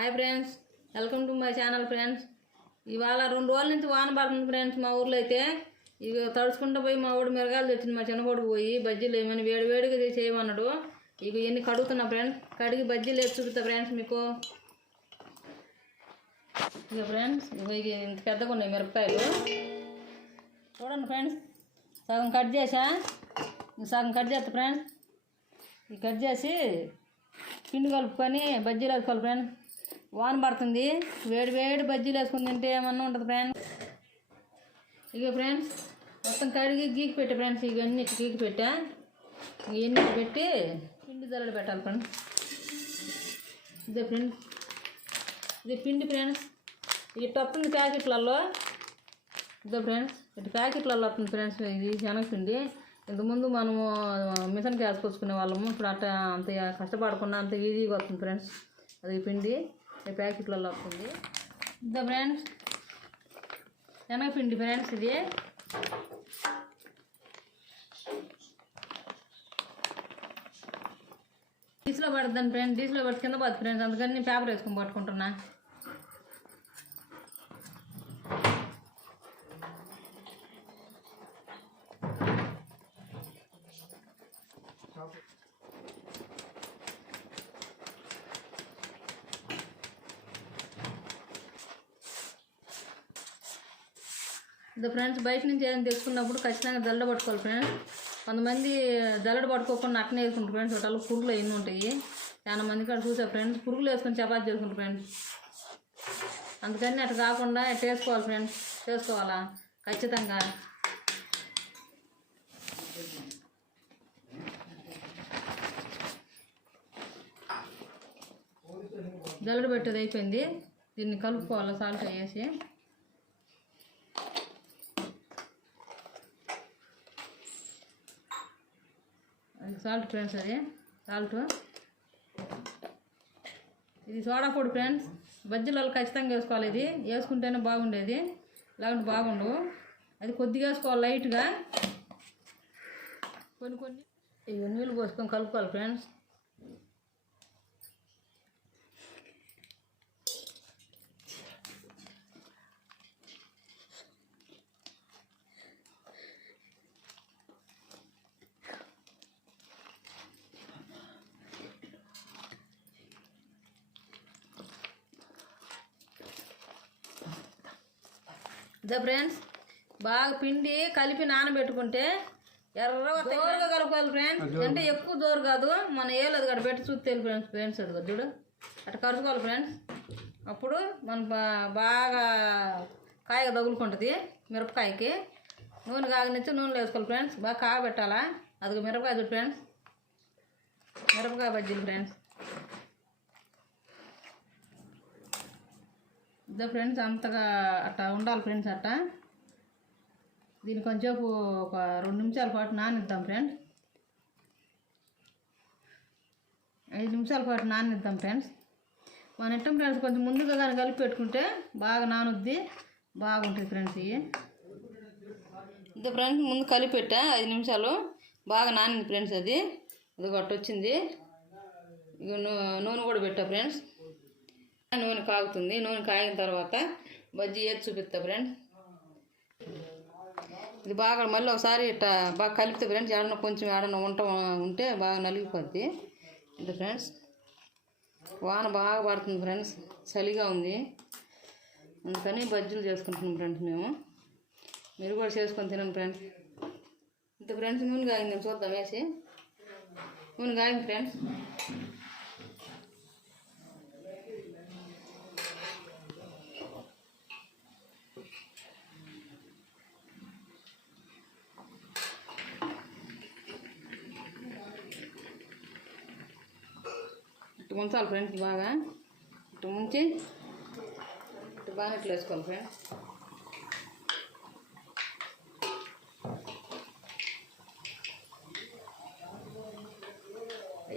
Hi friends welcome to my channel friends. ఇవాళ రెండు రోజుల నుంచి వాన పడుతుంది ఫ్రెండ్స్ మా ఊర్లో అయితే. ఇవి తడుచుకుంటూ పోయి మా ఊడు మిరగాయలు తెచ్చింది మా చిన్నకోడు పోయి బజ్జీలు ఏమైనా వేడి వేడిగా చేయమన్నాడు. ఇక ఎన్ని కడుగుతున్నా ఫ్రెండ్స్ కడిగి బజ్జీలు వేసి చూపిస్తా ఫ్రెండ్స్ మీకు. ఇక ఫ్రెండ్స్ ఇవి ఇంత పెద్దగా ఉన్నాయి మిరపకాయలు. చూడండి ఫ్రెండ్స్ సగం కట్ చేసా? సగం కట్ చేస్తా ఫ్రెండ్స్. ఇది కట్ చేసి పిండి కలుపుకొని బజ్జీలు వేసుకోవాలి ఫ్రెండ్స్. వాన పడుతుంది. వేడి వేడి బజ్జీలు వేసుకుని తింటే ఏమన్నా ఉంటుంది ఫ్రెండ్స్ ఇక ఫ్రెండ్స్ మొత్తం కడిగి గీకి పెట్టా ఫ్రెండ్స్ ఇవన్నీ గీకి పెట్టా. ఇవన్నీ పెట్టి పిండి జల్లడ పెట్టాలి ఫ్రెండ్స్ ఇదే ఫ్రెండ్స్ ఇది పిండి ఫ్రెండ్స్ ఇట్లా వస్తుంది ప్యాకెట్లలో ఇదే ఫ్రెండ్స్ ఇటు ప్యాకెట్లలో వస్తుంది ఫ్రెండ్స్ ఇది శనగపిండి ఇంతకుముందు మనము మిషన్కి వేసుకొచ్చుకునే వాళ్ళము. ఇప్పుడు అట్ట అంత కష్టపడకుండా అంత ఈజీగా వస్తుంది ఫ్రెండ్స్ అది పిండి. ఈ ప్యాకెట్లలో వస్తుంది. ఇదో ఫ్రెండ్స్ శనగపిండి ఫ్రెండ్స్ ఇది. డీస్లో పడుతుంది ఫ్రెండ్స్ డీస్లో పడి కింద పడుతుంది ఫ్రెండ్స్ అందుకని నేను పేపర్ వేసుకొని పట్టుకుంటున్నా. ఇది ఫ్రెండ్స్ బయట నుంచి ఏదైనా తెచ్చుకున్నప్పుడు ఖచ్చితంగా జల్లడ పట్టుకోవాలి ఫ్రెండ్స్ కొంతమంది జల్లడ పట్టుకోకుండా అట్నే వేసుకుంటారు ఫ్రెండ్స్ ఒకటాలు పురుగులు ఎన్ని ఉంటాయి. చాలా మంది కాడ చూసా ఫ్రెండ్స్ పురుగులు వేసుకొని చపాతి చేసుకుంటారు ఫ్రెండ్స్ అందుకని అట్లా కాకుండా అటు వేసుకోవాలి ఫ్రెండ్స్ చేసుకోవాలా ఖచ్చితంగా. జల్లడ పెట్టేది అయిపోయింది. దీన్ని కలుపుకోవాలి సాల్ట్ వేసి. సాల్ట్ ఫ్రెండ్స్ అది. సాల్ట్. ఇది సోడా పొడి ఫ్రెండ్స్. బజ్జీలలో ఖచ్చితంగా వేసుకోవాలి ఇది. వేసుకుంటేనే బాగుండేది. లేకుంటే బాగుండు అది కొద్దిగా వేసుకోవాలి లైట్గా. కొన్ని కొన్ని. ఇవి నీళ్ళు పోసుకొని కలుపుకోవాలి ఫ్రెండ్స్. ఇదే ఫ్రెండ్స్ బాగా పిండి కలిపి నానబెట్టుకుంటే ఎర్ర దోరగా కలుపుకోవాలి ఫ్రెండ్స్. అంటే ఎక్కువ దోరు కాదు మన ఏలేదు అక్కడ పెట్టి చూస్తే ఫ్రెండ్స్ ఫ్రెండ్స్ అది చూడు. అట్లా కలుపుకోవాలి ఫ్రెండ్స్. అప్పుడు మన బాగా కాయగా తగులుకుంటుంది మిరపకాయకి. నూనె కాగనిచ్చి నూనెలో వేసుకోవాలి ఫ్రెండ్స్. బాగా కాగబెట్టాలా? అది మిరపకాయ చూడు ఫ్రెండ్స్. మిరపకాయ బజ్జీలు ఫ్రెండ్స్. ఇదే ఫ్రెండ్స్ అంతగా అట్లా ఉండాలి ఫ్రెండ్స్ అట్టా. దీన్ని కొంచెంసేపు ఒక రెండు నిమిషాల పాటు నానిద్దాం ఫ్రెండ్స్ ఐదు నిమిషాల పాటు నానిద్దాం ఫ్రెండ్స్ మన ఇష్టం ఫ్రెండ్స్ కొంచెం ముందుగా కానీ కలిపి పెట్టుకుంటే బాగా నానుద్ది బాగుంటుంది ఫ్రెండ్స్ ఇవి ఇదే ఫ్రెండ్స్ ముందు కలిపి పెట్టా ఐదు నిమిషాలు బాగా నానింది ఫ్రెండ్స్ అది. అది ఒకటి వచ్చింది ఇక నూ- నూనె కూడా పెట్టా ఫ్రెండ్స్ నూనె కాగుతుంది. నూనె కాగిన తర్వాత బజ్జీ ఏది చూపిస్తా ఫ్రెండ్? ఇది బాగా మళ్ళీ ఒకసారి ఇట్లా బాగా కలిపితే ఫ్రెండ్స్ ఏడన్నా కొంచెం ఏడన్నా ఉంట ఉంటే బాగా నలిగిపోద్ది. ఇది ఫ్రెండ్స్? వాన బాగా పడుతుంది ఫ్రెండ్స్. చలిగా ఉంది. అందుకని బజ్జీలు చేసుకుంటున్నాం ఫ్రెండ్స్ మేము. మీరు కూడా చేసుకొని తినండి ఫ్రెండ్స్. ఇంత ఫ్రెండ్స్ నూనె కాగింది చూద్దాం వేసి. నూనె కాగింది ఫ్రెండ్స్. ముంచాలి ఫ్రెండ్స్ బాగా. ఇటు ముంచి ఇటు బాగా ఇట్లా వేసుకోవాలి ఫ్రెండ్స్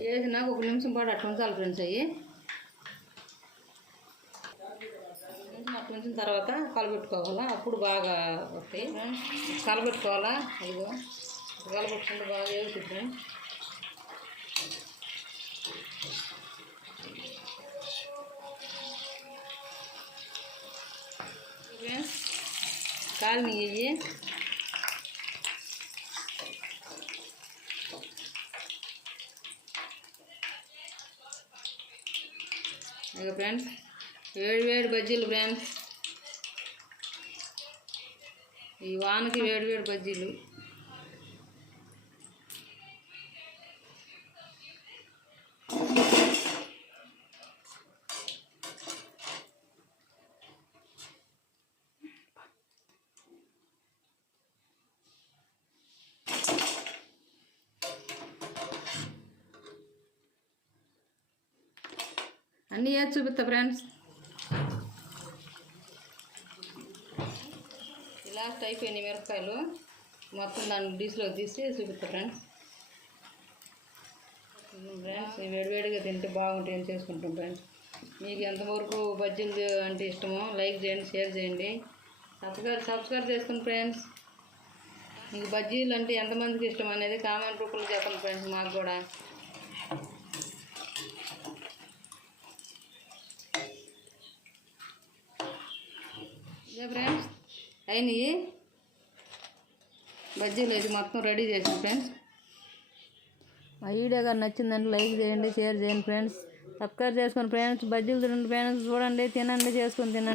వేసినాక ఒక నిమిషం పాటు అట్టు ఉంచాలి ఫ్రెండ్స్ అవి అట్టు ఉంచిన తర్వాత కలబెట్టుకోవాలా? అప్పుడు బాగా వస్తాయి. కలబెట్టుకోవాలా? ఇదిగో కలబెట్టుకుంటే బాగా వేగుతుంది ఫ్రెండ్స్ కాలిని ఇవి ఇక ఫ్రెండ్స్ వేడి వేడి బజ్జీలు ఫ్రెండ్స్. ఈ వానకి వేడి వేడి బజ్జీలు. అన్నీ వేసి చూపిస్తా ఫ్రెండ్స్ లాస్ట్ అయిపోయినాయి మిరపకాయలు. మొత్తం దాన్ని డిష్లో తీసి చూపిస్తా ఫ్రెండ్స్ ఫ్రెండ్స్ వేడివేడిగా తింటే బాగుంటాయని చేసుకుంటాం ఫ్రెండ్స్ మీకు ఎంతవరకు బజ్జీలు అంటే ఇష్టమో లైక్ చేయండి షేర్ చేయండి. సబ్స్క్రైబ్ సబ్స్క్రైబ్ చేసుకోండి ఫ్రెండ్స్ మీకు బజ్జీలు అంటే ఎంతమందికి ఇష్టం అనేది కామెంట్ రూపంలో చెప్పండి ఫ్రెండ్స్ మాకు కూడా. ఫ్రెండ్స్? అయినాయి. బజ్జీలు అయితే మొత్తం రెడీ చేసాం ఫ్రెండ్స్. మా వీడియో కానీ నచ్చిందంటే లైక్ చేయండి షేర్ చేయండి ఫ్రెండ్స్. సబ్స్క్రైబ్ చేసుకోండి ఫ్రెండ్స్. బజ్జీలు తినండి ఫ్రెండ్స్. చూడండి తినండి చేసుకొని తినండి.